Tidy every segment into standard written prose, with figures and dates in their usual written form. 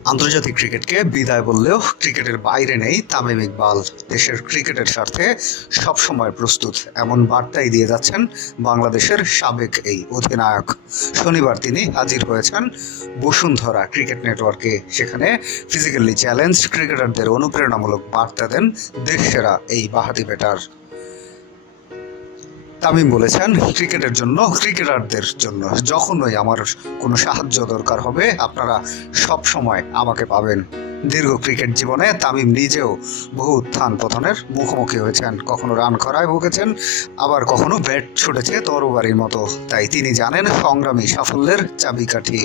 আন্তর্জাতিক ক্রিকেটকে বিদায় বললেও ক্রিকেটের বাইরে নেই তামিম ইকবাল। দেশের ক্রিকেটের স্বার্থে সবসময় প্রস্তুত, এমন বার্তাই দিয়ে যাচ্ছেন বাংলাদেশের সাবেক এই অধিনায়ক। শনিবার তিনি হাজির হয়েছেন বসুন্ধরা ক্রিকেট নেটওয়ার্কে। সেখানে ফিজিক্যালি চ্যালেঞ্জ ক্রিকেটারদের অনুপ্রেরণামূলক বার্তা দেন দেশসেরা এই বাঁহাতি ব্যাটার। তামিম বলেছেন, ক্রিকেটের জন্য, ক্রিকেটারদের জন্য যখনই আমার কোনো সাহায্য দরকার হবে আপনারা সব সময় আমাকে পাবেন। দীর্ঘ ক্রিকেট জীবনে তামিম নিজেও বহু উত্থান পতনের মুখোমুখি হয়েছেন। কখনো রান খরায় ভুগেছেন, আবার কখনো ব্যাট ছুটেছে তরবারির মতো। তাই তিনি জানেন সংগ্রামী সাফল্যের চাবিকাঠি।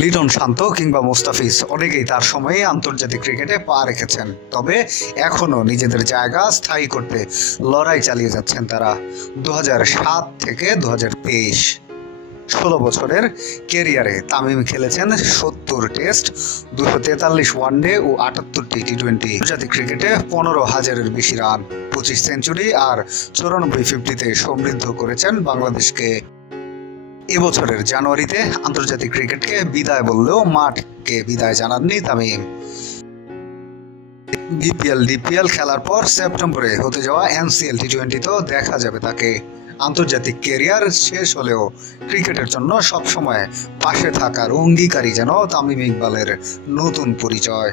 লিটন শান্ত কিংবা মুস্তাফিজ অনেকেই তার সময়ে আন্তর্জাতিক ক্রিকেটে পা রেখেছেন, তবে এখনও নিজেদের জায়গা স্থায়ী করতে লড়াই চালিয়ে যাচ্ছেন তারা। 2007 থেকে 2023 16 বছরের ক্যারিয়ারে তামিম খেলেছেন 70 টেস্ট, 243 ওয়ানডে ও 78টি টি-20। আন্তর্জাতিক ক্রিকেটে 15,000-এর বেশি রান, 25 সেঞ্চুরি আর 94 ফিফটিতে সমৃদ্ধ করেছেন বাংলাদেশকে। এবছরের জানুয়ারিতে আন্তর্জাতিক ক্রিকেটকে বিদায় বললেও মাঠকে বিদায় জানাননি তামিম। ডিপিএল খেলার পর সেপ্টেম্বরে হতে যাওয়া এনসিএল টি-20তেও দেখা যাবে তাকে। আন্তর্জাতিক ক্যারিয়ার শেষ হলেও ক্রিকেটের জন্য সবসময় পাশে থাকার অঙ্গীকারই যেন তামিম ইকবালের নতুন পরিচয়।